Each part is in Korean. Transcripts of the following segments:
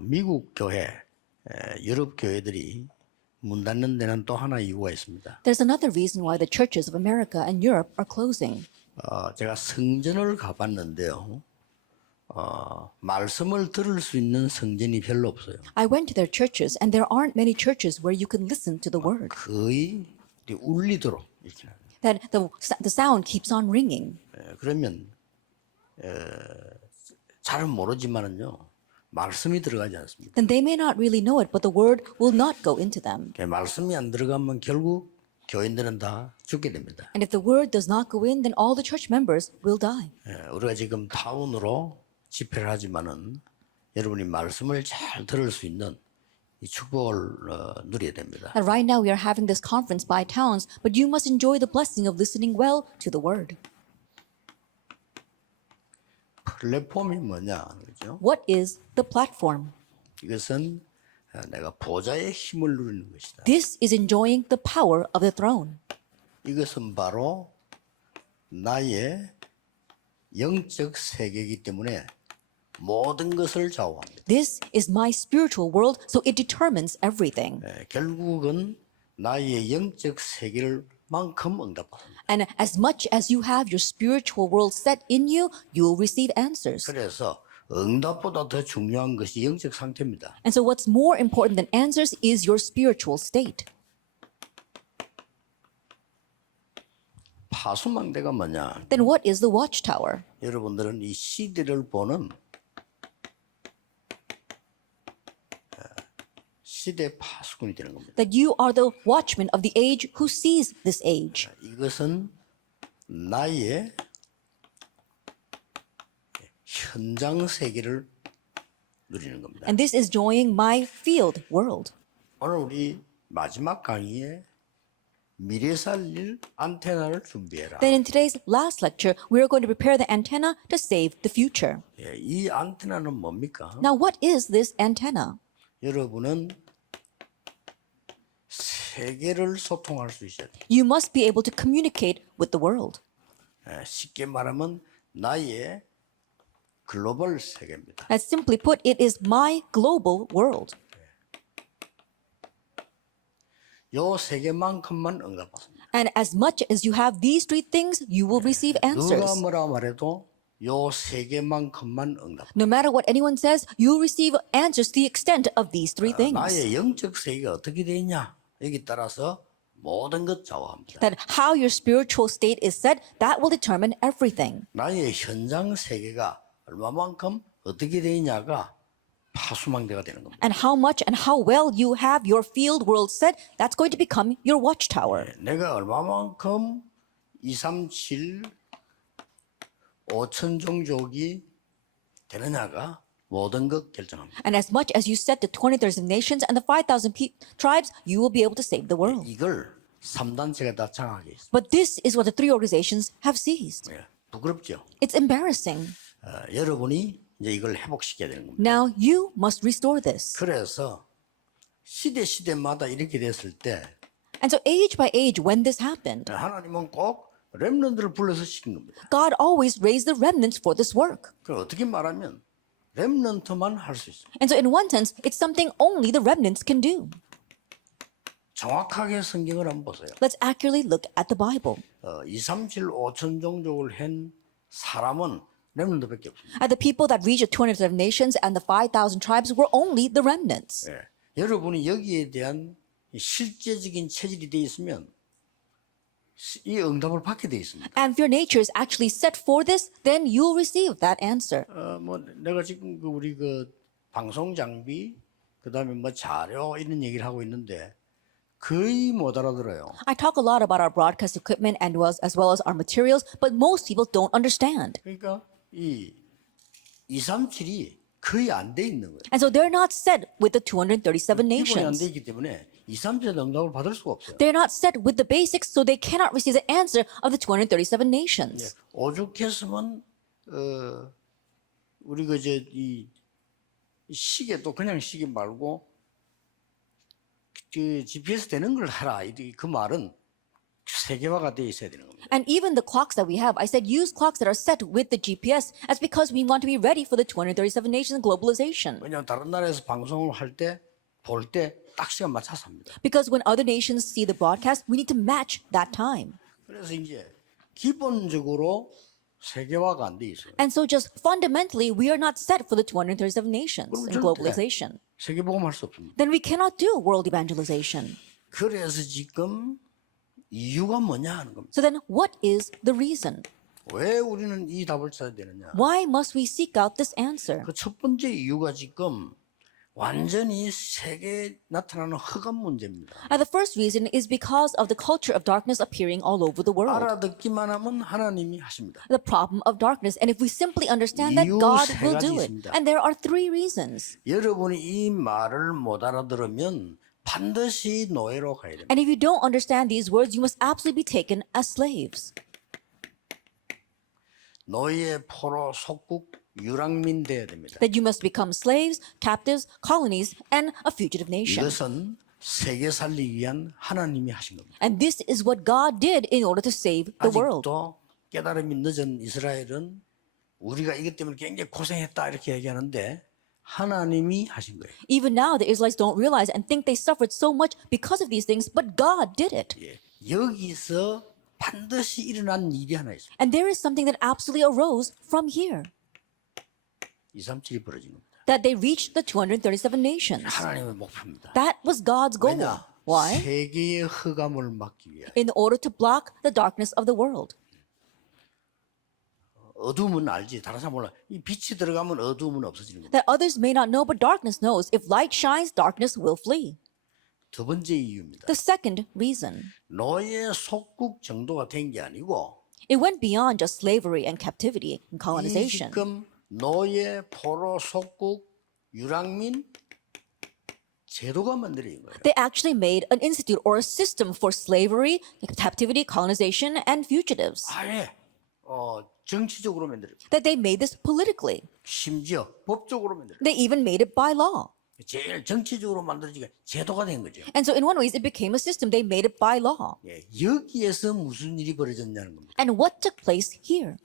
미국 교회, 유럽 교회들이 문 닫는 데는 또 하나 이유가 있습니다. There's another reason why the churches of America and Europe are closing. 제가 성전을 가봤는데요. 말씀을 들을 수 있는 성전이 별로 없어요. I went to their churches, and there aren't many churches where you can listen to the word. 거의 울리도록 이렇게. That the sound keeps on ringing. 그러면 잘은 모르지만은요. 말씀이 들어가지 않습니다. Then they may not really know it, but the word will not go into them. 말씀이 안 들어가면 결국 교인들은 다 죽게 됩니다. And if the word does not go in, then all the church members will die. 우리가 지금 타운으로 집회를 하지만은 여러분이 말씀을 잘 들을 수 있는 이 축복을 누려야 됩니다. And right now we are having this conference by towns, but you must enjoy the blessing of listening well to the word. 플랫폼이 뭐냐, 그렇죠? What is the platform? 이것은 내가 보좌의 힘을 누리는 것이다. This is enjoying the power of the throne. 이것은 바로 나의 영적 세계이기 때문에 모든 것을 좌우합니다. This is my spiritual world, so it determines everything. 결국은 나의 영적 세계를 만큼 응답합니다. And as much as you have your spiritual world set in you, you will receive answers. 그래서 응답보다 더 중요한 것이 영적 상태입니다. And so what's more important than answers is your spiritual state. 파수망대가 뭐냐? Then what is the Watchtower? 여러분들은 이 시대를 보는 시대 파수꾼이 되는 겁니다. That you are the watchman of the age who sees this age. 이것은 나의 현장 세계를 누리는 겁니다. And this is enjoying my field world. 오늘 우리 마지막 강의에 미래 살릴 안테나를 준비해라. Then in today's last lecture, we are going to prepare the antenna to save the future. 이 안테나는 뭡니까? Now, what is this antenna? 여러분은 세계를 소통할 수 있어야 돼요. You must be able to communicate with the world. 쉽게 말하면 나의 글로벌 세계입니다. As simply put, it is my global world. 요 세계만큼만 응답받습니다. And as much as you have these three things, you will receive 누가 answers. 뭐라 말해도 요 세계만큼만 응답. No matter what anyone says, you will receive answers to the extent of these three things. 나의 영적 세계가 어떻게 되냐 여기 따라서 모든 것 좌우합니다. That how your spiritual state is set, that will determine everything. 나의 현장 세계가 얼마만큼 어떻게 되냐가 파수망대가 되는 겁니다. And how much and how well you have your field world set, that's going to become your watchtower. 내가 얼마만큼 237 5천 종족이 되느냐가 모든 것 결정합니다. And as much as you set the 20,000 nations and the 5,000 tribes, you will be able to save the world. 이걸 3단체가 다 장악해 있습니다. But this is what the three organizations have seized. 부끄럽죠? It's embarrassing. 여러분이 이제 이걸 회복시켜야 되는 겁니다. Now you must restore this. 그래서 시대마다 이렇게 됐을 때 And so age by age, when this happened, 하나님은 꼭 렘넌트를 불러서 시킨 겁니다. God always raised the remnants for this work. 그걸 어떻게 말하면 렘넌트만 할 수 있습니다. And so in one sense, it's something only the remnants can do. 정확하게 성경을 한번 보세요. Let's accurately look at the Bible. 237 5천 종족을 한 사람은 렘넌트밖에 없습니다. And the people that reached the 207 nations and the 5,000 tribes were only the remnants. 여러분이 여기에 대한 실제적인 체질이 돼 있으면 이 응답을 받게 돼 있습니다. And if your nature is actually set for this, then you'll receive that answer. 내가 지금 우리 방송 장비 그다음에 자료 이런 얘기를 하고 있는데 거의 못 알아들어요. I talk a lot about our broadcast equipment and as well as our materials, but most people don't understand. 그러니까 이 237이 거의 안 돼 있는 거예요. And so they're not set with the 237 기본이 안 nations. 돼 있기 때문에 237의 응답을 받을 수가 없어요. They're not set with the basics, so they cannot receive the answer of the 237 nations. 오죽했으면 우리 이 시계도 그냥 시계 말고 그 GPS 되는 걸 하라. 그 말은 세계화가 되어 있어야 되는 겁니다. And even the clocks that we have, I said use clocks that are set with the GPS. That's because we want to be ready for the 237 nations globalization. 왜냐하면 다른 나라에서 방송을 할 때 볼 때 딱 시간 맞춰서 합니다. Because when other nations see the broadcast, we need to match that time. 그래서 이제 기본적으로 세계화가 안 돼 있어요. And so just fundamentally, we are not set for the 237 nations 그럼 in 절대 globalization. 세계복음 할 수 없습니다. Then we cannot do world evangelization. 그래서 지금 이유가 뭐냐 하는 겁니다. So then what is the reason? 왜 우리는 이 답을 찾아야 되느냐? Why must we seek out this answer? 그 첫 번째 이유가 지금 완전히 세계에 나타나는 흑암 문제입니다. And the first reason is because of the culture of darkness appearing all over the world. 알아듣기만 하면 하나님이 하십니다. The problem of darkness. And if we simply understand that, 이유 God 세 will 가지 do it. 있습니다. And there are three reasons. 여러분이 이 말을 못 알아들으면 반드시 노예로 가야 됩니다. And if you don't understand these words, you must absolutely be taken as slaves. 노예, 포로, 속국, 유랑민 되어야 됩니다. That you must become slaves, captives, colonies, and a fugitive nation. 이것은 세계 살리기 위한 하나님이 하신 겁니다. And this is what God did in order to save the world. 아직도 깨달음이 늦은 이스라엘은 우리가 이것 때문에 굉장히 고생했다 이렇게 얘기하는데 하나님이 하신 거예요. Even now, the Israelites don't realize and think they suffered so much because of these things, but God did it. 예, 여기서 반드시 일어난 일이 하나 있어요. And there is something that absolutely arose from here. 237이 벌어진 겁니다. That they reached the 237 nations. 하나님의 목표입니다. That was God's goal. 왜냐? Why? 세계의 흑암을 막기 위해. In order to block the darkness of the world. 어두움은 알지. 다른 사람 몰라. 이 빛이 들어가면 어두움은 없어지는 겁니다. That others may not know, but darkness knows. If light shines, darkness will flee. 두 번째 이유입니다. The second reason. 노예 속국 정도가 된 게 아니고 It went beyond just slavery and captivity and 이 colonization. 지금 노예, 포로, 속국, 유랑민 제도가 만들어진 거예요. They actually made an institute or a system for slavery, captivity, colonization, and fugitives. 아예 정치적으로 만들었죠. That they made this politically. 심지어 법적으로 만들었죠. They even made it by law. 제일 정치적으로 만들어지게 제도가 된 거죠. And so in one way, it became a system. They made it by law. 예, 여기에서 무슨 일이 벌어졌냐는 겁니다. And what took place here?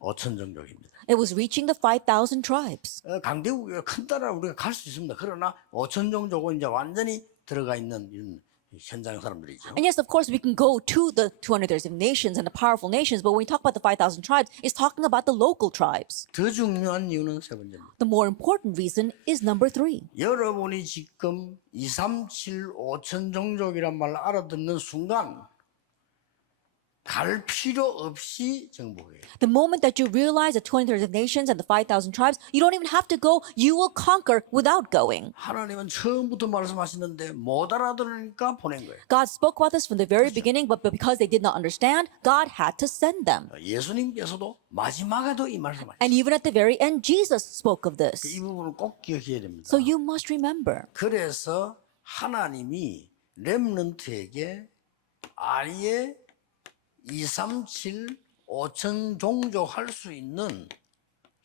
5천 종족입니다. It was reaching the 5,000 tribes. 강대국이 큰 나라 우리가 갈 수 있습니다. 그러나 5천 종족은 이제 완전히 들어가 있는 이런 현장 사람들이죠. And yes, of course, we can go to the 237 nations and the powerful nations, but when we talk about the 5,000 tribes, it's talking about the local tribes. 더 중요한 이유는 세 번째입니다. The more important reason is number three. 여러분이 지금 2, 3, 7, 5천 종족이란 말을 알아듣는 순간 갈 필요 없이 정복해요. The moment that you realize the 237 nations and the 5,000 tribes, you don't even have to go. You will conquer without going. 하나님은 처음부터 말씀하시는데 못 알아들으니까 보낸 거예요. God spoke about this from the very beginning, but because they did not understand, God had to send them. 예수님께서도 마지막에도 이 말씀하셨어요. And even at the very end, Jesus spoke of this. 이 부분을 꼭 기억해야 됩니다. So you must remember. 그래서 하나님이 렘넌트에게 아예 2, 3, 7, 5천 종족 할 수 있는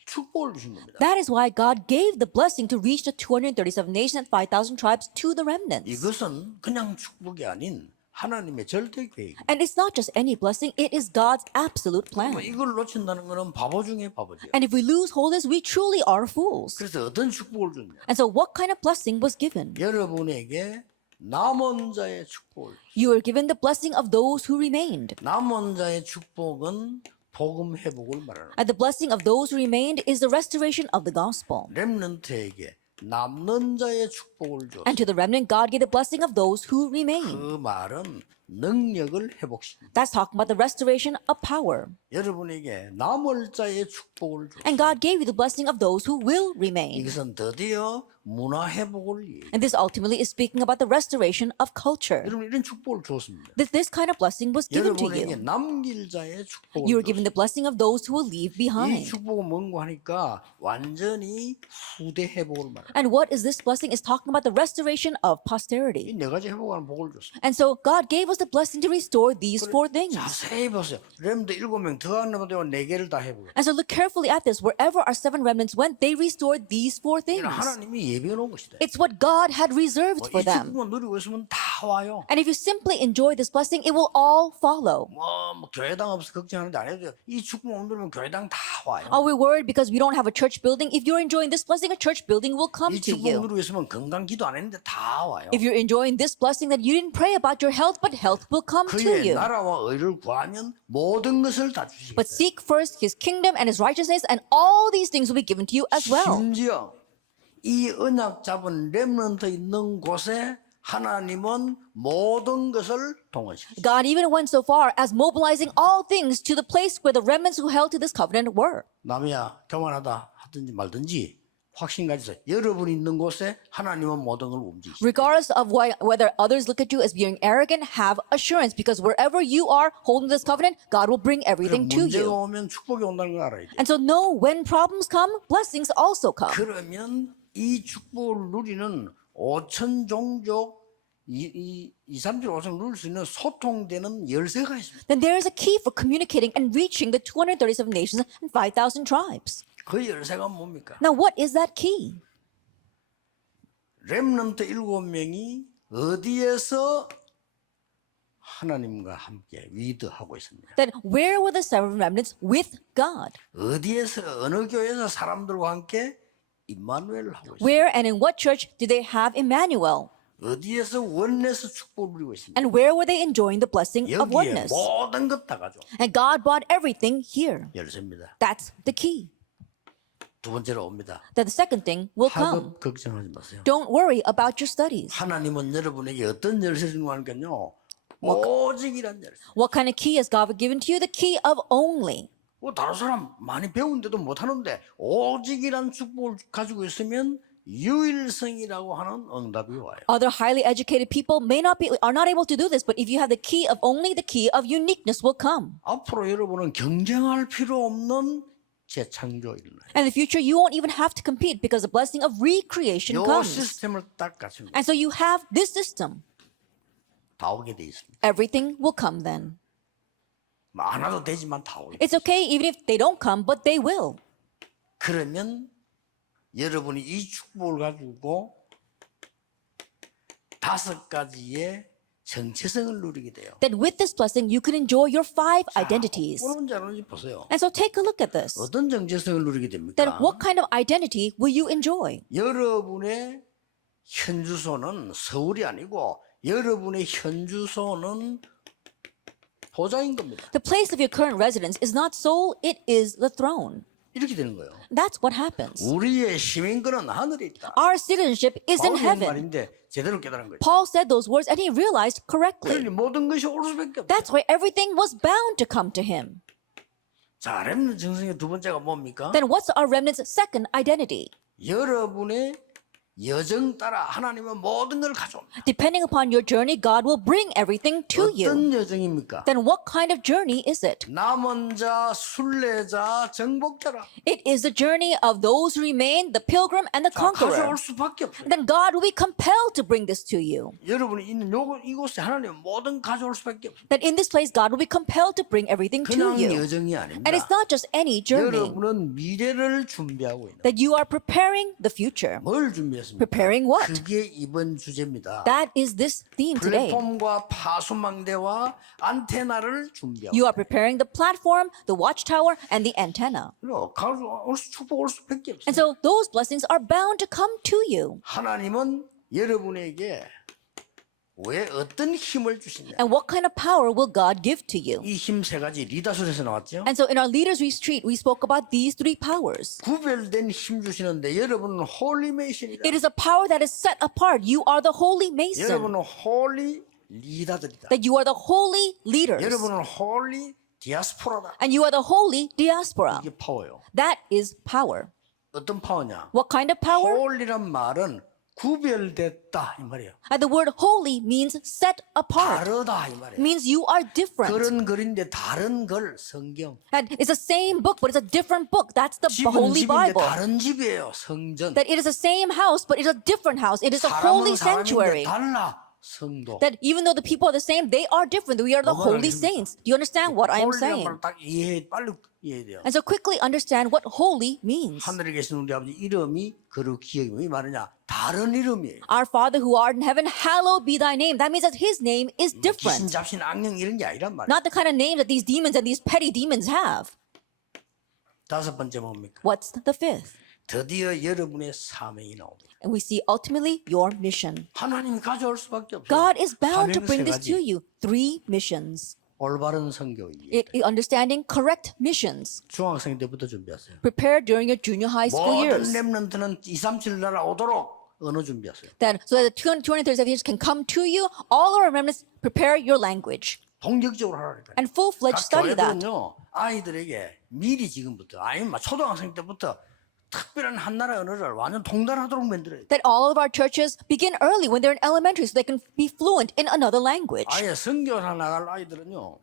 축복을 주신 겁니다. That is why God gave the blessing to reach the 237 nations and 5,000 tribes to the remnants. 이것은 그냥 축복이 아닌 하나님의 절대 계획입니다. And it's not just any blessing, it is God's absolute plan. 이걸 놓친다는 것은 바보 중에 바보죠. And if we lose hold of this, we truly are fools. 그래서 어떤 축복을 줬냐? And so what kind of blessing was given? 여러분에게 남은 자의 축복을. You were given the blessing of those who remained. 남은 자의 축복은 복음 회복을 말하는. And the blessing of those who remained is the restoration of the gospel. 렘넌트에게 남는 자의 축복을 줬어. And to the remnant, God gave the blessing of those who remain. 그 말은 능력을 회복시킵니다. That's talking about the restoration of power. 여러분에게 남을 자의 축복을 줬어. And God gave you the blessing of those who will remain. 이것은 드디어 문화 회복을 위해. And this ultimately is speaking about the restoration of culture. 여러분 이런 축복을 줬습니다. This kind of blessing was given to 여러분에게 you. 남길 자의 축복을 You were 줬어. given the blessing of those who will leave 이 behind. 축복은 뭔고 하니까 완전히 후대 회복을 말합니다. And what is this blessing? Is talking about the restoration of 이 posterity. 네 가지 회복하는 복을 줬어. And so God gave us the blessing to restore these four things. 자세히 보세요. 렘드 7명 더 안 남아도 4개를 다 회복해. And so look carefully at this. Wherever our 7 remnants went, they restored these four things. 하나님이 예비해 놓은 것이다. It's what God had reserved for 이 them. 축복만 누리고 있으면 다 와요. And if you simply enjoy this blessing, it will all follow. 뭐 교회당 없어 걱정하는데 안 해도 돼요. 이 축복만 누리면 교회당 다 와요. Are we worried because we don't have a church building? If you're enjoying this blessing, a church building will come 이 to 축복 you. 누리고 있으면 건강 기도 안 했는데 다 와요. If you're enjoying this blessing, that you didn't pray about your health, but health will come to 그의 you. 나라와 의를 구하면 모든 것을 다 주시겠다. But seek first his kingdom and his righteousness, and all these things will be given to you as well. 심지어 이 언약 잡은 렘넌트 있는 곳에 하나님은 모든 것을 동원시켰어요. God even went so far as mobilizing all things to the place where the remnants who held to this covenant were. 남이야 교만하다 하든지 말든지 확신 가지세요. 여러분이 있는 곳에 하나님은 모든 걸 움직이시죠. Regardless of whether others look at you as being arrogant, have assurance because wherever you are holding this covenant, God will bring everything to 문제가 you. 오면 축복이 온다는 걸 알아야 돼요. And so know when problems come, blessings also come. 그러면 이 축복을 누리는 5천 종족 3주 5천 누릴 수 있는 소통되는 열쇠가 있습니다. Then there is a key for communicating and reaching the 237 nations and 5,000 tribes. 그 열쇠가 뭡니까? Now, what is that key? 렘넌트 7명이 어디에서 하나님과 함께 위드하고 있습니다. Then where were the seven remnants with God? 어디에서 어느 교회에서 사람들과 함께 임마누엘을 하고 있습니다. Where and in what church did they have Emmanuel? 어디에서 원내에서 축복을 누리고 있습니다. And where were they enjoying the blessing of 여기에 oneness? 모든 것 다 가져. And God brought everything here. 열쇠입니다. That's the key. 두 번째로 옵니다. That the second thing will come. 학업 걱정하지 마세요. Don't worry about your studies. 하나님은 여러분에게 어떤 열쇠를 주는 거 하니까요. 오직이란 열쇠. What kind of key has God given to you? The key of only. 다른 사람 많이 배운데도 못하는데 오직이란 축복을 가지고 있으면 유일성이라고 하는 응답이 와요. Other highly educated people are not able to do this, but if you have the key of only, the key of uniqueness will come. 앞으로 여러분은 경쟁할 필요 없는 재창조 일어나요. And in the future, you won't even have to compete because the blessing of recreation 이 comes. 시스템을 딱 갖추면 And so you have this system. 다 오게 돼 있습니다. Everything will come then. 안 와도 되지만 다 오게. It's okay even if they don't come, but they will. 그러면 여러분이 이 축복을 가지고 5가지의 정체성을 누리게 돼요. Then with this blessing, you can enjoy your 5 identities. 어떤지 아는지 보세요. And so take a look at this. 어떤 정체성을 누리게 Then 됩니까? what kind of identity will you enjoy? 여러분의 현주소는 서울이 아니고 여러분의 현주소는 보좌인 겁니다. The place of your current residence is not Seoul, it is the throne. 이렇게 되는 거예요. That's what happens. 우리의 시민권은 하늘에 있다. Our citizenship is in 바울이 한 heaven. 말인데 제대로 깨달은 거예요. Paul said those words and he realized correctly. 그러니 모든 것이 올 수밖에 없다. That's why everything was bound to come to him. 자, 렘넌트 정성의 두 번째가 뭡니까? Then what's our remnant's second identity? 여러분의 여정 따라 하나님은 모든 걸 가져옵니다. Depending upon your journey, God will bring everything to you. 어떤 여정입니까? Then what kind of journey is it? 남은 자, 순례자, 정복자라. It is the journey of those who remain, the pilgrim and the conqueror. 가져올 수밖에 없어요. Then God will be compelled to bring this to you. 여러분이 있는 이곳에 하나님은 모든 가져올 수밖에 없어요. That in this place, God will be compelled to bring everything to 그냥 you. 여정이 And 아닙니다. it's not just any journey. 여러분은 미래를 준비하고 있는. That you are preparing the future. 뭘 준비했습니까? Preparing what? 그게 이번 주제입니다. That is this theme today. 플랫폼과 파수망대와 안테나를 준비하고. You are preparing the platform, the watchtower, and the antenna. 축복 올 수밖에 없어요. And so those blessings are bound to come to you. 하나님은 여러분에게 왜 어떤 힘을 주시냐? And what kind of power will God give to you? 이 힘 세 가지 리더술에서 나왔죠. And so in our leaders retreat, we spoke about these 3 powers. 구별된 힘 주시는데 여러분은 홀리 메이션이다. It is a power that is set apart. You are the holy mason. 여러분은 홀리 리더들이다. That you are the holy leaders. 여러분은 홀리 디아스포라다. And you are the holy diaspora. 이게 파워요. That is power. 어떤 파워냐? What kind of power? 홀리란 말은 구별됐다 이 말이에요. And the word holy means set apart. 다르다 이 말이에요. Means you are different. 그런 글인데 다른 걸 성경. And it's the same book, but it's a different book. That's the 집은 Holy 집인데 Bible. 다른 집이에요. 성전. That it is the same house, but it's a different house. It is a 사람은 holy 사람인데 sanctuary. 달라. 성도. That even though the people are the same, they are different. We are the 뭐가 holy 알겠습니까? saints. Do you understand what I am 홀리란 saying? 말을 딱 빨리 이해해야 돼요. And so quickly understand what holy means. 하늘에 계신 우리 아버지 이름이 거룩히 여기면 이 말이냐? 다른 이름이에요. Our Father who art in heaven, hallowed be thy name. That means that his name is 귀신 different. 잡신 악령 이런 게 아니란 말이에요. Not the kind of name that these demons and these petty demons have. 다섯 번째 뭡니까? What's the fifth? 드디어 여러분의 사명이 나옵니다. And we see ultimately your mission. 하나님이 가져올 수밖에 없어요. God is bound to 사명은 bring 세 this to 가지. you. 3 missions. 올바른 선교이. Understanding correct missions. 중학생 때부터 준비하세요. Prepare during your junior high school 모든 years. 렘넌트는 237 나라 오도록 언어 준비하세요. That so that the 237 years can come to you, all our remnants prepare your language. 본격적으로 하라니까요. And full-fledged 각 study that. 교회들은요 아이들에게 미리 지금부터 아니면 막 초등학생 때부터 특별한 한 나라 언어를 완전 통달하도록 만들어야 돼. That all of our churches begin early when they're in elementary so they can be fluent in another language. 아예 선교사 나갈 아이들은요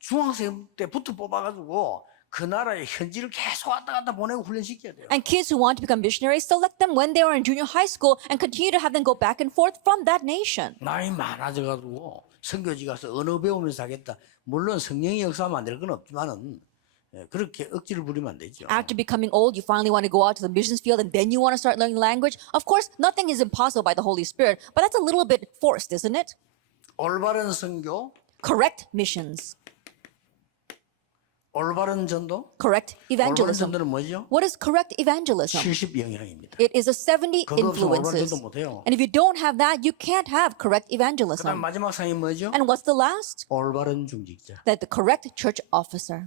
중학생 때부터 뽑아가지고 그 나라의 현지를 계속 왔다 갔다 보내고 훈련시켜야 돼요. And kids who want to become missionaries, select them when they are in junior high school and continue to have them go back and forth from that nation. 나이 많아져가지고 선교지 가서 언어 배우면서 하겠다. 물론 성령의 역사하면 안 될 건 없지만은 그렇게 억지를 부리면 안 되죠. After becoming old, you finally want to go out to the missions field and then you want to start learning language. Of course, nothing is impossible by the Holy Spirit, but that's a little bit forced, isn't it? 올바른 선교, Correct missions. 올바른 전도. Correct 올바른 evangelism. 전도는 뭐죠? What is correct evangelism? 70 영향입니다. It is a 70 그거 없으면 올바른 influences. 전도 못해요. And if you don't have that, you can't have correct 그다음 evangelism. 마지막 상이 뭐죠? And what's the last? 올바른 중직자. That the correct church officer.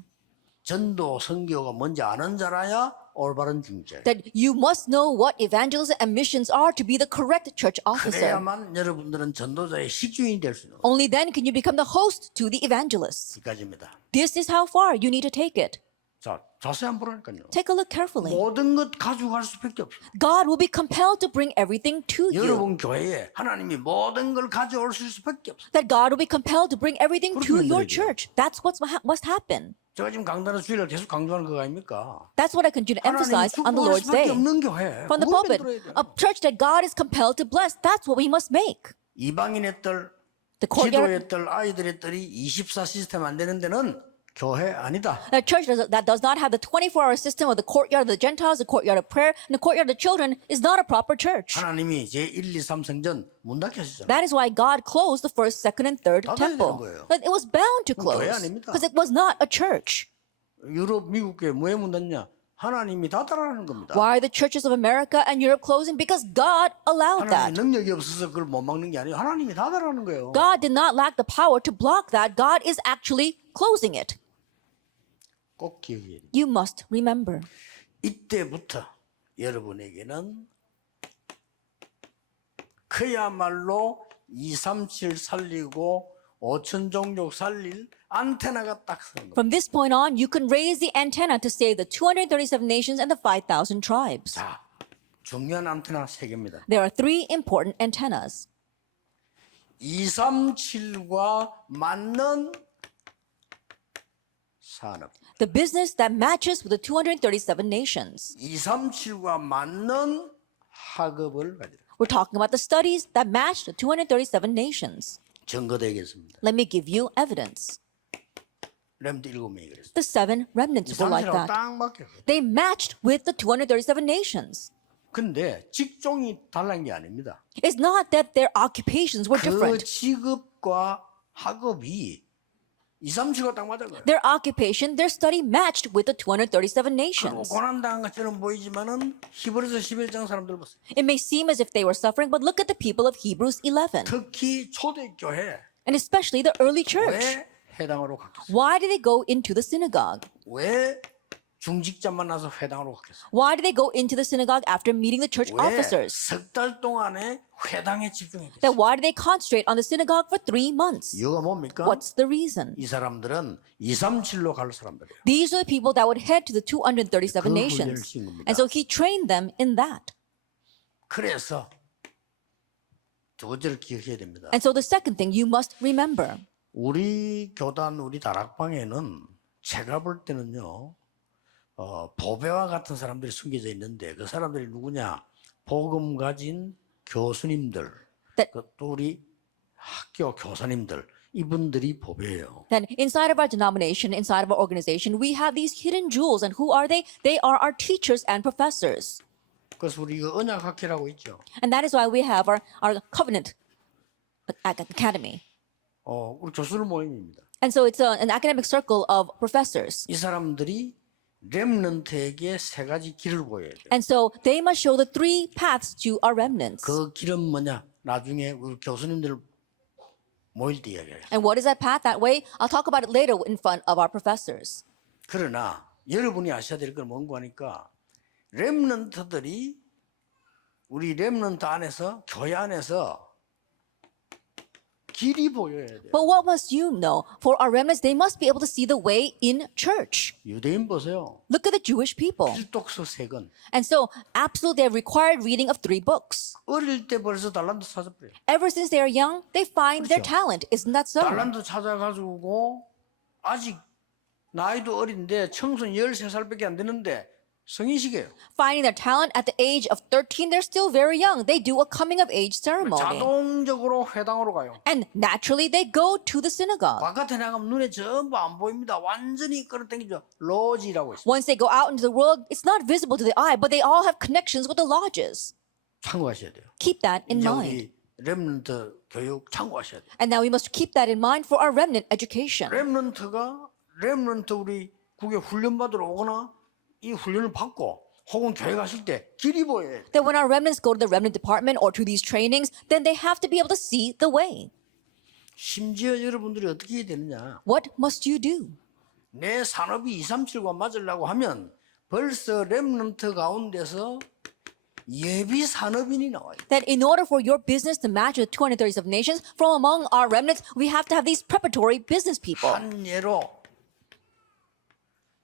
전도 선교가 뭔지 아는 자라야 올바른 중직자. That you must know what evangelism and missions are to be the correct church officer. 그래야만 여러분들은 전도자의 식주인이 될 수 있는 거예요. Only then can you become the host to the evangelists. 여기까지입니다. This is how far you need to take it. 자, 자세히 한번 보라니까요. Take a look carefully. 모든 것 가져갈 수밖에 없어요. God will be compelled to bring everything to you. 여러분 교회에 하나님이 모든 걸 가져올 수밖에 없어요. That God will be compelled to bring everything to 그렇게 your 만들어야 돼요. church. That's what must happen. 제가 지금 강단의 주일날 계속 강조하는 거 아닙니까? That's what I continue to 하나님이 emphasize on the 축복할 Lord's 수밖에 Day. 없는 교회. From the 그걸 pulpit, 만들어야 돼요. a church that God is compelled to bless. That's what we must make. 이방인의 뜰, The courtyard, 기도의 뜰, 아이들의 뜰이 24 시스템 안 되는 데는 교회 아니다. a church that does not have the 24-hour system of the courtyard of the Gentiles, the courtyard of prayer, and the courtyard of the children is not a proper church. 하나님이 제1, 2, 3 성전 문 닫게 하셨잖아요. That is why God closed the first, second, and third 닫아야 temple. 되는 거예요. But it was bound to 그건 교회 close 아닙니다. because it was not a church. 유럽, 미국 교회 왜 문 닫냐? 하나님이 닫아라는 겁니다. Why are the churches of America and Europe closing? Because God allowed 하나님 that. 능력이 없어서 그걸 못 막는 게 아니에요. 하나님이 닫아라는 거예요. God did not lack the power to block that. God is actually closing it. 꼭 기억해야 돼요. You must remember. 이때부터 여러분에게는 그야말로 237 살리고 5천 종족 살릴 안테나가 딱 서는 겁니다. From this point on, you can raise the antenna to save the 237 nations and the 5,000 tribes. 자, 중요한 안테나 세 개입니다. There are 3 important antennas. 237과 맞는 산업. The business that matches with the 237 nations. 237과 맞는 학업을 가지라. We're talking about the studies that match the 237 nations. 증거되겠습니다. Let me give you evidence. 렘드 7명이 그랬어요. The 7 remnants were like 237하고 that. 딱 맞게. They matched with the 237 nations. 근데 직종이 달라는 게 아닙니다. It's not that their occupations were 그 different. 직업과 학업이 237과 딱 맞은 거예요. Their occupation, their study matched with the 237 nations. 고난당한 것처럼 보이지만은 히브리서 11장 사람들 보세요. It may seem as if they were suffering, but look at the people of Hebrews 11, 특히 초대교회 and especially the early church. 왜 회당으로 갔겠어요? Why did they go into the synagogue? 왜 중직자 만나서 회당으로 갔겠어요? Why did they go into the synagogue after meeting the church 왜 officers? 석 달 동안에 회당에 집중했겠어요? That why did they concentrate on the synagogue for 3 months? 이유가 뭡니까? What's the reason? 이 사람들은 237로 갈 사람들이에요. These are the people that would head to the 237 그 nations. 훈련을 시킨 겁니다. And so he trained them in that. 그래서 두 번째를 기억해야 됩니다. And so the second thing you must remember. 우리 교단, 우리 다락방에는 제가 볼 때는요, 보배와 같은 사람들이 숨겨져 있는데 그 사람들이 누구냐? 복음 가진 교수님들, That- 또 우리 학교 교사님들 이분들이 보배예요. Then inside of our denomination, inside of our organization, we have these hidden jewels. And who are they? They are our teachers and professors. 그래서 우리 이거 언약학회라고 있죠. And that is why we have our covenant academy. 우리 교수들 모임입니다. And so it's an academic circle of professors. 이 사람들이 렘넌트에게 세 가지 길을 보여야 돼요. And so they must show the three paths to our remnants. 그 길은 뭐냐? 나중에 우리 교수님들 모일 때 이야기해요. And what is that path? That way, I'll talk about it later in front of our professors. 그러나 여러분이 아셔야 될 건 뭔가 하니까 렘넌트들이 우리 렘넌트 안에서 교회 안에서 길이 보여야 돼요. But what must you know? For our remnants, they must be able to see the way in church. 유대인 보세요. Look at the Jewish people. 필독서 세 권. And so, absolutely, they have required reading of 3 books. 어릴 때 벌써 달란트 찾아버려요. Ever since they are young, they find their 그렇죠. talent. Isn't that so? 달란트 찾아가지고 아직 나이도 어린데 청소년 13살밖에 안 되는데 성인식이에요. Finding their talent at the age of 13, they're still very young. They do a coming of age ceremony. 자동적으로 회당으로 가요. And naturally, they go to the synagogue. 바깥에 나가면 눈에 전부 안 보입니다. 완전히 끌어당기죠. 로지라고 있어요. Once they go out into the world, it's not visible to the eye, but they all have connections with the lodges. 참고하셔야 돼요. Keep that in 이제 mind. 우리 렘넌트 교육 참고하셔야 돼요. And now we must keep that in mind for our remnant education. 렘넌트 우리 국에 훈련 받으러 오거나 이 훈련을 받고 혹은 교회 갔을 때 길이 보여야 돼. That when our remnants go to the remnant department or to these trainings, then they have to be able to see the way. 심지어 여러분들이 어떻게 해야 되느냐. What must you do? 내 산업이 237과 맞으려고 하면 벌써 렘넌트 가운데서 예비 산업인이 나와요. That in order for your business to match with 237 nations, from among our remnants, we have to have these preparatory business people. 한 예로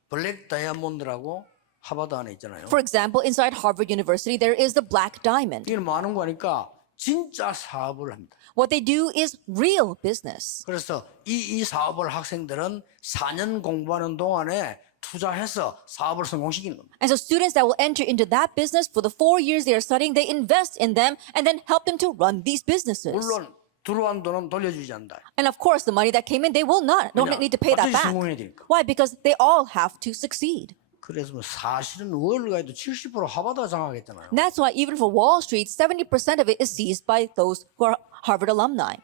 블랙 다이아몬드라고 하버드 안에 있잖아요. For example, inside Harvard University, there is the Black Diamond. 이건 뭐 하는 거니까 진짜 사업을 합니다. What they do is real business. 그래서 이 사업을 학생들은 4년 공부하는 동안에 투자해서 사업을 성공시키는 겁니다. And so students that will enter into that business for the 4 years they are studying, they invest in them and then help them to run these businesses. 물론 들어온 돈은 돌려주지 않는다. And of course, the money that came in, they will not don't 왜냐? need to pay that 어차피 back. 성공해야 되니까. Why? Because they all have to succeed. 그래서 사실은 월가에도 70% 하버드가 장악했잖아요. And that's why even for Wall Street, 70% of it is seized by those who are Harvard alumni.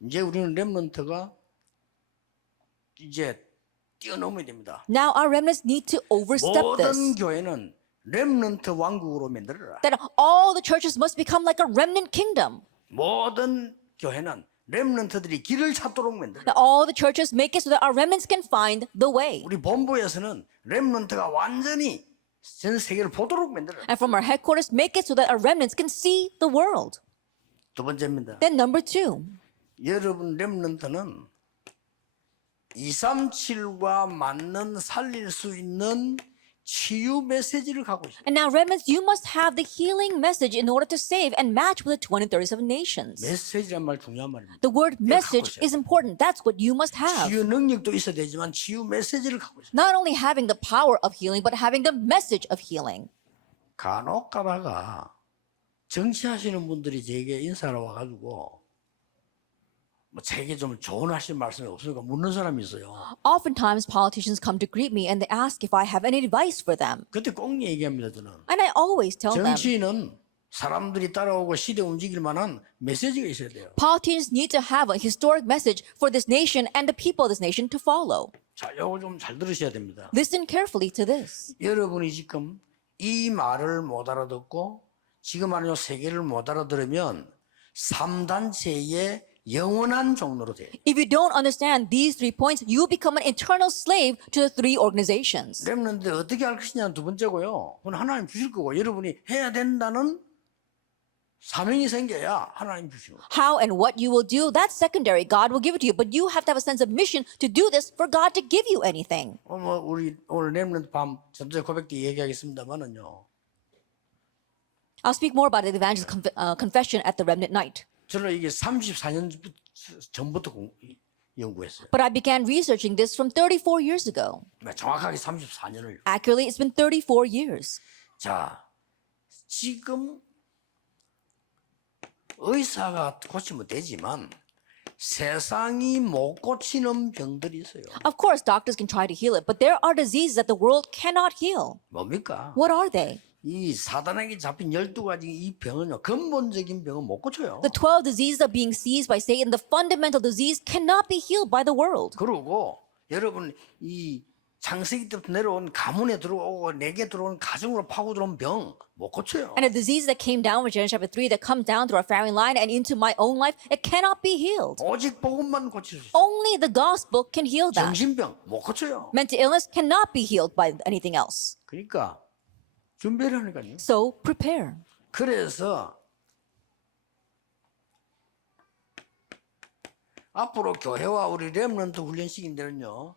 이제 우리는 렘넌트가 이제 뛰어넘어야 됩니다. Now our remnants need to overstep 모든 this. 교회는 렘넌트 왕국으로 만들어라. That all the churches must become like a remnant kingdom. 모든 교회는 렘넌트들이 길을 찾도록 만들어라. That all the churches make it so that our remnants can find the way. 우리 본부에서는 렘넌트가 완전히 전 세계를 보도록 만들어라. And from our headquarters, make it so that our remnants can see the world. 두 번째입니다. Then number 2, 여러분 렘넌트는 237과 맞는 살릴 수 있는 치유 메시지를 갖고 있어요. and now remnants, you must have the healing message in order to save and match with the 237 nations. 메시지란 말 중요한 말입니다. The word message 있어요. is important. That's what you must have. 치유 능력도 있어야 되지만 치유 메시지를 갖고 있어요. Not only having the power of healing, but having the message of healing. 간혹 가다가 정치하시는 분들이 제게 인사하러 와가지고 뭐 제게 좀 조언하실 말씀이 없으니까 묻는 사람이 있어요. Oftentimes, politicians come to greet me and they ask if I have any advice for them. 그때 꼭 얘기합니다. 저는 And I always tell them, 정치인은 사람들이 따라오고 시대 움직일 만한 메시지가 있어야 돼요. politicians need to have a historic message for this nation and the people of this nation to follow. 자, 이거 좀 잘 들으셔야 됩니다. Listen carefully to this. 여러분이 지금 이 말을 못 알아듣고 지금 하는 요 세계를 못 알아들으면 3단체의 영원한 종로로 돼요. If you don't understand these 3 points, you will become an eternal slave to the 3 organizations. 렘넌트 어떻게 할 것이냐는 두 번째고요. 그건 하나님 주실 거고 여러분이 해야 된다는 사명이 생겨야 하나님 주시는 거예요. How and what you will do, that's secondary. God will give it to you. But you have to have a sense of mission to do this for God to give you anything. 뭐 우리 오늘 렘넌트 밤 전체 고백 때 얘기하겠습니다만은요. I'll speak more about the evangelist confession at the remnant night. 저는 이게 34년 전부터 연구했어요. But I began researching this from 34 years ago. 정확하게 34년을. Accurately, it's been 34 years. 자, 지금 의사가 고치면 되지만 세상이 못 고치는 병들이 있어요. Of course, doctors can try to heal it, but there are diseases that the world cannot heal. 뭡니까? What are they? 이 사단에게 잡힌 12가지 이 병은요. 근본적인 병은 못 고쳐요. The 12 diseases are being seized by Satan. The fundamental disease cannot be healed by the world. 그리고 여러분 이 창세기 때부터 내려온 가문에 들어오고 내게 들어온 가정으로 파고 들어온 병 못 고쳐요. And a disease that came down with Genesis chapter 3 that comes down through our family line and into my own life, it cannot be healed. 오직 복음만 고칠 수 있어요. Only the gospel can heal that. 정신병 못 고쳐요. Mental illness cannot be healed by anything else. 그러니까 준비를 하니까요. So prepare. 그래서 앞으로 교회와 우리 렘넌트 훈련식인데는요.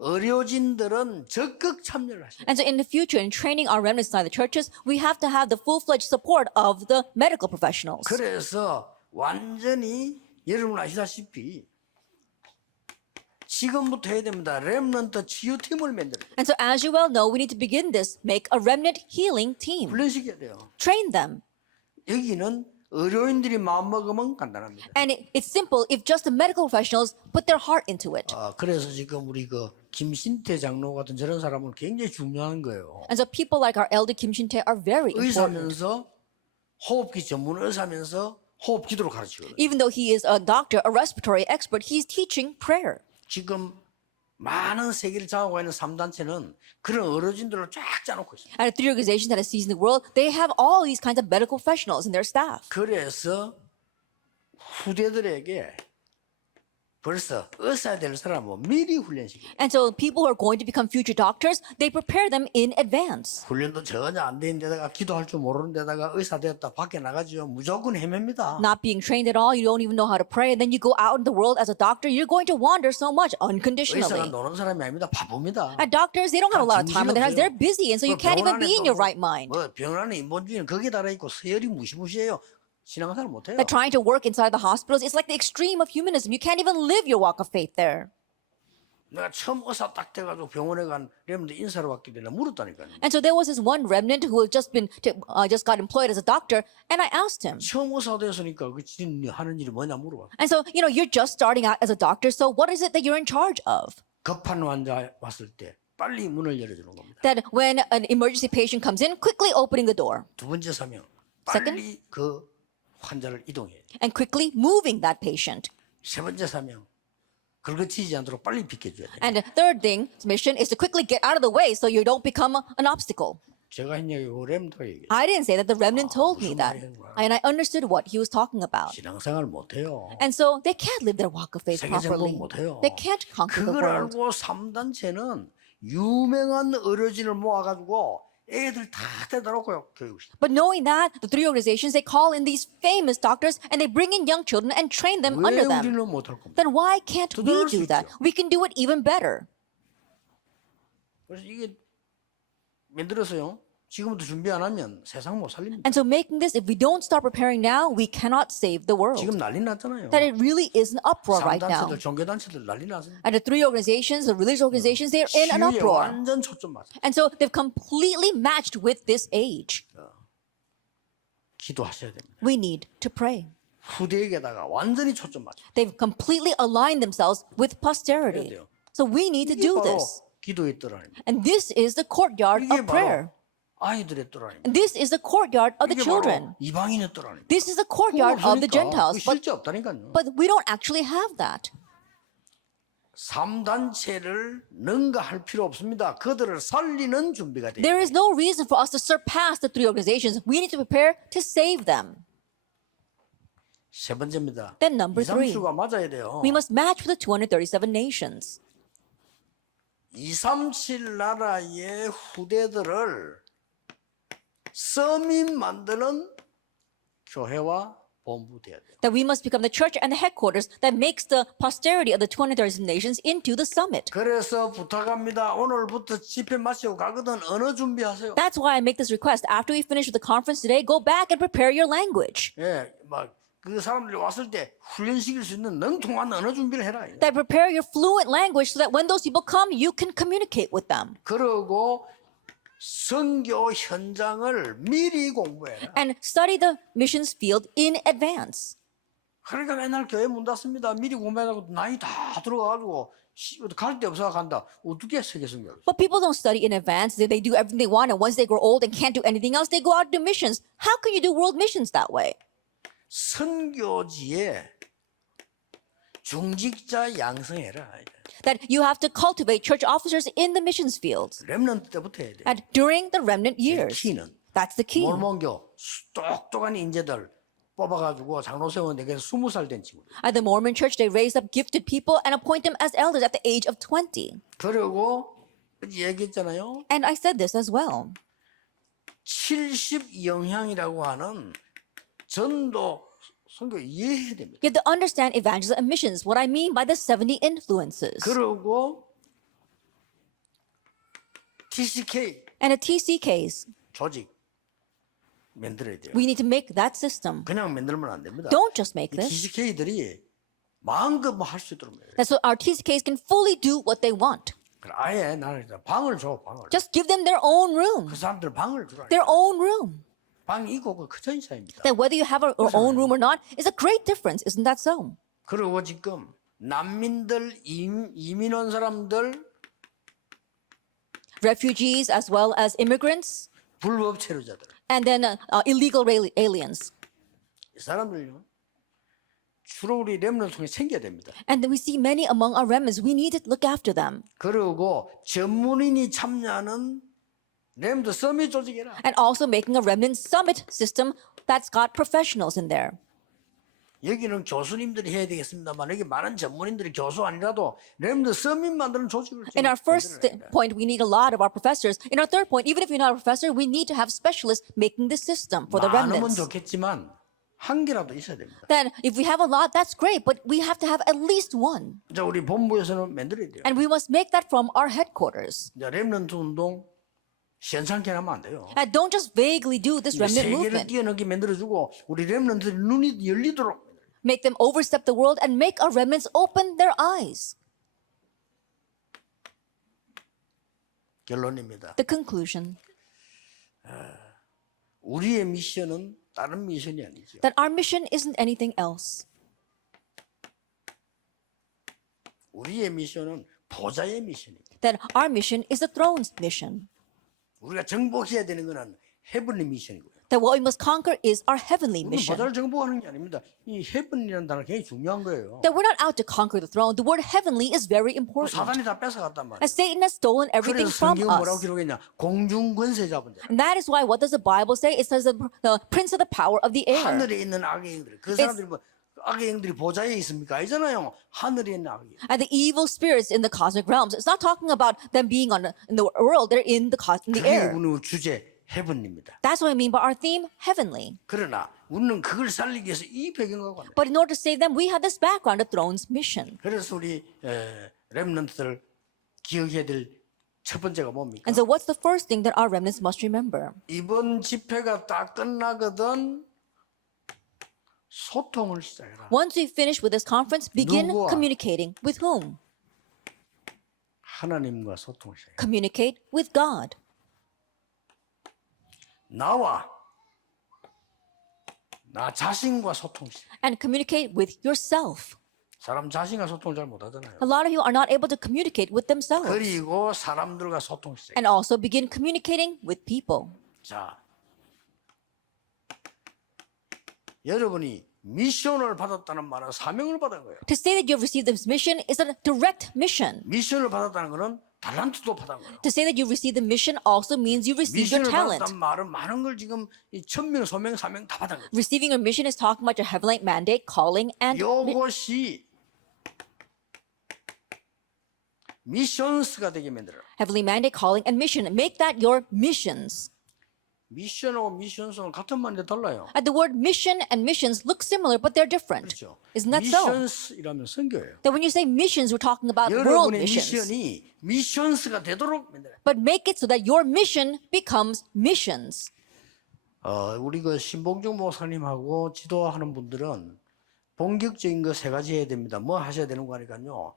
의료진들은 적극 참여를 하셔요. And so in the future, in training our remnants inside the churches, we have to have the full-fledged support of the medical professionals. 그래서 완전히 여러분 아시다시피 지금부터 해야 됩니다. 렘넌트 치유팀을 만들어요. And so as you well know, we need to begin this, make a remnant healing team. 훈련시켜야 돼요. Train them. 여기는 의료인들이 마음먹으면 간단합니다. And it's simple if just the medical professionals put their heart into it. 그래서 지금 우리 그 김신태 장로 같은 저런 사람은 굉장히 중요한 거예요. And so people like our elder Kim Shin-tae are very important. 의사면서 호흡기 전문 의사면서 호흡 기도를 가르치거든요. Even though he is a doctor, a respiratory expert, he's teaching prayer. 지금 많은 세계를 장악하고 있는 3단체는 그런 의료진들을 쫙 짜놓고 있어요. And the three organizations that are seizing the world, they have all these kinds of medical professionals in their staff. 그래서 후대들에게 벌써 의사 될 사람은 미리 훈련시켜요. And so people who are going to become future doctors, they prepare them in advance. 훈련도 전혀 안 된 데다가 기도할 줄 모르는 데다가 의사 됐다 밖에 나가죠. 무조건 헤맵니다. Not being trained at all, you don't even know how to pray, and then you go out in the world as a doctor, you're going to wander so much 의사가 unconditionally. 노는 사람이 아닙니다. 바보입니다. And doctors, they don't have a lot of time on their hands. They're busy, and so you can't even be in your right mind. 병원 안에 인본주의는 거기에 달아있고 서열이 무시무시해요. 신앙생활 못해요. But trying to work inside the hospitals, it's like the extreme of humanism. You can't even live your walk of faith there. 내가 처음 의사 딱 돼가지고 병원에 간 렘들 인사를 왔기 때문에 물었다니까요. And so there was this one remnant who had just got employed as a doctor, and I asked him. 처음 의사 됐으니까 그 지금 하는 일이 뭐냐 물어봤어요. And so, you're just starting out as a doctor, so what is it that you're in charge of? 급한 환자 왔을 때 빨리 문을 열어주는 겁니다. That when an emergency patient comes in, quickly opening the door 두 번째 사명, Second? 빨리 그 환자를 이동해야 돼. and quickly moving that patient. 세 번째 사명, 긁어치지 않도록 빨리 비켜줘야 돼. And the third thing, mission, is to quickly get out of the way so you don't become an obstacle. 제가 한 얘기고 렘도 얘기. I didn't say that, the remnant told me 무슨 that. 말이야, 그거야. And I understood what he was talking about. 신앙생활 못해요. And so they can't live their walk of faith 세계 properly. 정복 못해요. They can't conquer the 그걸 world. 알고 3단체는 유명한 의료진을 모아가지고 애들 다 데려다 놓고요 교육시켜. But knowing that, the three organizations, they call in these famous doctors and they bring in young children and train them 왜 under them. 우리는 못할 겁니까? Then why can't we 그들은 할수 do that? 있죠. We can do it even better. 그래서 이게 만들어서요. 지금부터 준비 안 하면 세상 못 살립니다. And so making this, if we don't start preparing now, we cannot save the world. 지금 난리 났잖아요. That it really is an uproar right now. 3단체들, 종교단체들 난리 났어요. And the three organizations, the religious organizations, they're in an 치유에 uproar. 완전 초점 맞춰. And so they've completely matched with this age. 기도하셔야 됩니다. We need to pray. 후대에게다가 완전히 초점 맞춰. They've completely aligned themselves with posterity. 돼요. So we need to 이게 do 바로 this. 기도의 뜰 아닙니다. And this is the courtyard 이게 of prayer. 바로 아이들의 뜰 아닙니다. And this is the courtyard of the 이게 children. 바로 이방인의 뜰 아닙니다. This is the courtyard of the Gentiles. 그게 실제 없다니까요. But we don't actually have that. 3단체를 능가할 필요 없습니다. 그들을 살리는 준비가 돼요. There is no reason for us to surpass the three organizations. We need to prepare to save them. 세 번째입니다. Then number three. 237가 맞아야 돼요. We must match with the 237 nations. 237 나라의 후대들을 서민 만드는 교회와 본부 돼야 돼요. That we must become the church and the headquarters that makes the posterity of the 237 nations into the summit. 그래서 부탁합니다. 오늘부터 집회 마치고 가거든 언어 준비하세요. That's why I make this request. After we finish with the conference today, go back and prepare your language. 예, 막 그 사람들이 왔을 때 훈련시킬 수 있는 능통한 언어 준비를 해라. That prepare your fluent language so that when those people come, you can communicate with them. 그러고 선교 현장을 미리 공부해라. And study the missions field in advance. 그러니까 맨날 교회 문 닫습니다. 미리 공부해가지고 나이 다 들어가가지고 갈 데 없어가 간다. 어떻게 세계 성경? But people don't study in advance. They do everything they want, and once they grow old and can't do anything else, they go out to missions. How can you do world missions that way? 선교지에 중직자 양성해라. That you have to cultivate church officers in the missions fields. 렘넌트 때부터 해야 돼. And during the remnant years. 키는 That's the key. 몰몬교 똑똑한 인재들 뽑아가지고 장로 세웠는데 그래서 20살 된 친구. At the Mormon church, they raise up gifted people and appoint them as elders at the age of 20. 그리고 얘기했잖아요. And I said this as well. 70 영향이라고 하는 전도 선교 이해해야 됩니다. You have to understand evangelism and missions, what I mean by the 70 influences. 그리고 TCK And a TCKs, 조직 만들어야 돼요. we need to make that system. 그냥 만들면 안 됩니다. Don't just make this. TCK들이 마음껏 뭐 할 수 있도록 해요. That's so our TCKs can fully do what they want. 아예 나는 방을 줘, 방을. Just give them their own room. 그 사람들 방을 주라. Their own room. 방이 있고 그 큰 차이입니다. That whether you have our own room or not is a great difference. Isn't that so? 그리고 지금 난민들, 이민 온 사람들, Refugees as well as immigrants, 불법 체류자들. and then illegal aliens. 이 사람들요. 주로 우리 렘넌트 통해 생겨야 됩니다. And then we see many among our remnants. We need to look after them. 그리고 전문인이 참여하는 렘넌트 서밋 조직이라. And also making a remnant summit system that's got professionals in there. 여기는 교수님들이 해야 되겠습니다만 여기 많은 전문인들이 교수 아니라도 렘넌트 서밋 만드는 조직을 In our first point, we need a lot of our professors. In our third point, even if you're not a professor, we need to have specialists making the system for the 많으면 remnants. 좋겠지만 한 개라도 있어야 됩니다. Then if we have a lot, that's great, but we have to have at least one. 자, 우리 본부에서는 만들어야 돼요. And we must make that from our headquarters. 자, 렘넌트 운동 시원찮게 하면 안 돼요. And don't just vaguely do this remnant 세계를 movement. 뛰어넘게 만들어주고 우리 렘넌트들이 눈이 열리도록 Make them overstep the world and make our remnants open their eyes. 결론입니다. The conclusion. 우리의 미션은 다른 미션이 아니죠. That our mission isn't anything else. 우리의 미션은 보좌의 미션입니다. That our mission is the throne's mission. 우리가 정복해야 되는 것은 헤븐리 미션이고요. That what we must conquer is our heavenly 우리는 mission. 보좌를 정복하는 게 아닙니다. 이 헤븐이라는 단어가 굉장히 중요한 거예요. That we're not out to conquer the throne. The word heavenly is very important. 사단이 다 뺏어갔단 말이에요. As Satan has stolen everything 그래서 from 성경은 뭐라고 us. 기록했냐? 공중 권세 잡은 자. And that is why, what does the Bible say? It says the prince of the power of the air. 하늘에 있는 악의 영들. 그 사람들이 뭐 악의 영들이 보좌에 있습니까? 아니잖아요. 하늘에 있는 악의 영. And the evil spirits in the cosmic realms. It's not talking about them being in the world. They're in the 그게 air. 우리 주제 헤븐입니다. That's what I mean by our theme, heavenly. 그러나 우리는 그걸 살리기 위해서 이 배경과 관계. But in order to save them, we have this background, the throne's mission. 그래서 우리 렘넌트들 기억해야 될 첫 번째가 뭡니까? And so what's the first thing that our remnants must remember? 이번 집회가 딱 끝나거든 소통을 시작해라. Once we finish with this conference, begin 누구와? communicating. With whom? 하나님과 소통을 시작해. Communicate with God. 나와 나 자신과 소통을 시작해. And communicate with yourself. 사람 자신과 소통을 잘 못하잖아요. A lot of you are not able to communicate with themselves. 그리고 사람들과 소통을 시작해. And also begin communicating with people. 자, 여러분이 미션을 받았다는 말은 사명을 받은 거예요. To say that you have received this mission is a direct mission. 미션을 받았다는 것은 달란트도 받은 거예요. To say that you received the mission also means you received your 미션을 talent. 받았다는 말은 많은 걸 지금 이 천명, 소명, 사명 다 받은 거예요. Receiving your mission is talking about your heavenly mandate, calling, and 이것이 미션스가 되게 만들어요. heavenly mandate, calling, and mission. Make that your missions. 미션하고 미션스는 같은 말인데 달라요. And the word mission and missions look similar, but they're different. 그렇죠. Isn't that so? 미션스이라면 선교예요. That when you say missions, we're talking about world 여러분의 missions. 미션이 미션스가 되도록 만들어요. But make it so that your mission becomes missions. 우리 그 신봉중 목사님하고 지도하는 분들은 본격적인 거 세 가지 해야 됩니다. 뭐 하셔야 되는 거 하니까요.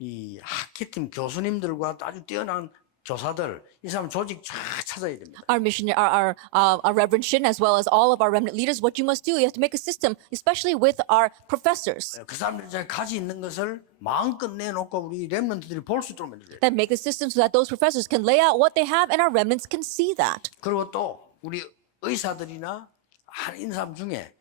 이 학회팀 교수님들과 아주 뛰어난 교사들 이 사람 조직 쫙 찾아야 됩니다. Our missionary, our Reverend Shin, as well as all of our remnant leaders, what you must do, you have to make a system, especially with our professors, 그 사람들이 잘 가지 있는 것을 마음껏 내놓고 우리 렘넌트들이 볼 수 있도록 만들어야 돼요. that make the system so that those professors can lay out what they have and our remnants can see that. 그리고 또 우리 의사들이나 한인 사람 중에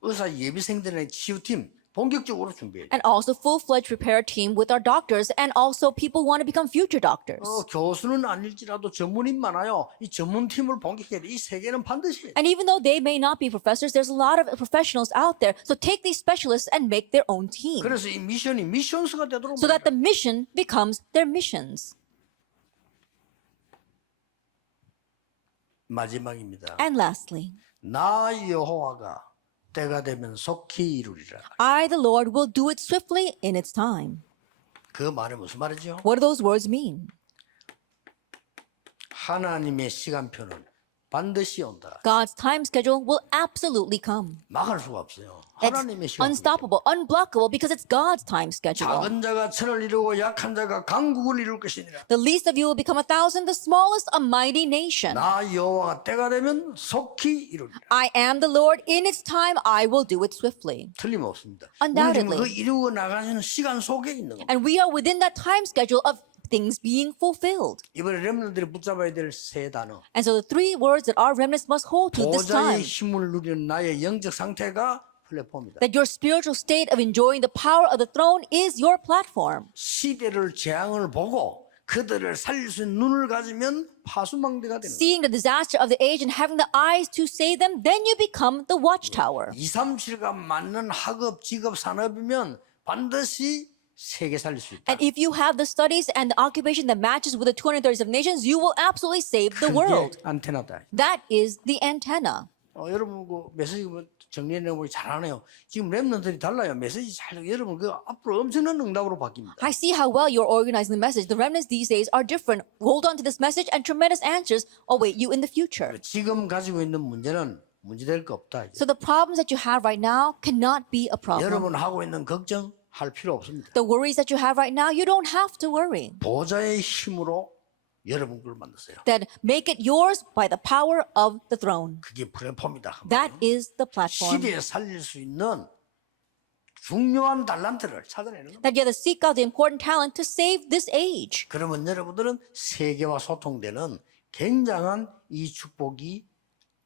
의사 예비생들의 치유팀 본격적으로 준비해야 돼요. And also full-fledged prepare team with our doctors and also people who want to become future doctors. 교수는 아닐지라도 전문인 많아요. 이 전문팀을 본격해야 돼. 이 세 개는 반드시 해야 돼. And even though they may not be professors, there's a lot of professionals out there. So take these specialists and make their own team 그래서 이 미션이 미션스가 되도록 so that the mission becomes their missions. 마지막입니다. And lastly, 나 여호와가 때가 되면 속히 이루리라. I, the Lord, will do it swiftly in its time. 그 말이 무슨 말이죠? What do those words mean? 하나님의 시간표는 반드시 온다. God's time schedule will absolutely come. 막을 수가 없어요. It's 하나님의 시간표. unstoppable, unblockable because it's God's time schedule. 작은 자가 천을 이루고 약한 자가 강국을 이룰 것이니라. The least of you will become 1,000, the smallest a mighty nation. 나 여호와가 때가 되면 속히 이루리라. I am the Lord. In its time, I will do it swiftly. 틀림없습니다. Undoubtedly. 우리 지금 그 이루어 나가는 시간 속에 있는 겁니다. And we are within that time schedule of things being fulfilled. 이번에 렘넌트들이 붙잡아야 될 세 단어. And so the three words that our remnants must hold to this 보좌의 time, 힘을 누리는 나의 영적 상태가 플랫폼이다. that your spiritual state of enjoying the power of the throne is your platform. 시대를 재앙을 보고 그들을 살릴 수 있는 눈을 가지면 파수망대가 되는 거예요. Seeing the disaster of the age and having the eyes to save them, then you become the Watchtower. 237과 맞는 학업, 직업, 산업이면 반드시 세계 살릴 수 있다. And if you have the studies and the occupation that matches with the 237 nations, you will absolutely save the world. 그게 안테나다. That is the antenna. 여러분 그 메시지 정리해내보기 잘하네요. 지금 렘넌트들이 달라요. 메시지 잘 여러분 그 앞으로 엄청난 응답으로 바뀝니다. I see how well you're organizing the message. The remnants these days are different. Hold on to this message and tremendous answers await you in the future. 지금 가지고 있는 문제는 문제될 거 없다. 이제. So the problems that you have right now cannot be a problem. 여러분 하고 있는 걱정 할 필요 없습니다. The worries that you have right now, you don't have to worry. 보좌의 힘으로 여러분 걸 만드세요. Then make it yours by the power of the throne. 그게 플랫폼이다. That is the platform. 시대에 살릴 수 있는 중요한 달란트를 찾아내는 겁니다. That you have to seek out the important talent to save this age. 그러면 여러분들은 세계와 소통되는 굉장한 이 축복이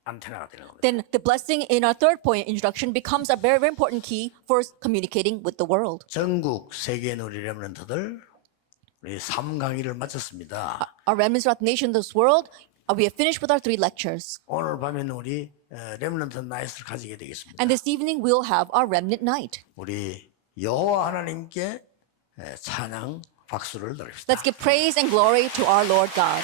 안테나가 되는 겁니다. Then the blessing in our third point introduction becomes a very, very important key for communicating with the world. 전국 세계 우리 렘넌트들 우리 3강의를 마쳤습니다. Our remnants throughout the nation, this world, we have finished with our 3 lectures. 오늘 밤에는 우리 렘넌트 나이트를 가지게 되겠습니다. And this evening we'll have our remnant night. 우리 여호와 하나님께 찬양 박수를 드립시다. Let's give praise and glory to our Lord God.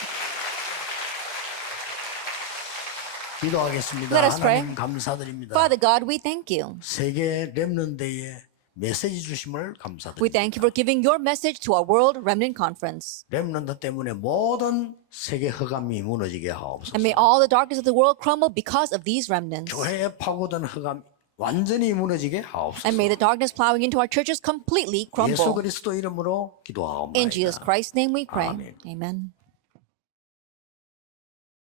기도하겠습니다. Let us pray. 하나님 감사드립니다. Father God, we thank you. 세계 렘넌트의 메시지 주심을 We 감사드립니다. thank you for giving your message to our World Remnant Conference. 렘넌트 때문에 모든 세계 흑암이 무너지게 하옵소서. And may all the darkness of the world crumble because of these remnants. 교회에 파고든 흑암 완전히 무너지게 하옵소서. And may the darkness plowing into our churches completely 예수 crumble. 그리스도 이름으로 기도하옵나이다. In Jesus Christ's name we pray. Amen. Amen.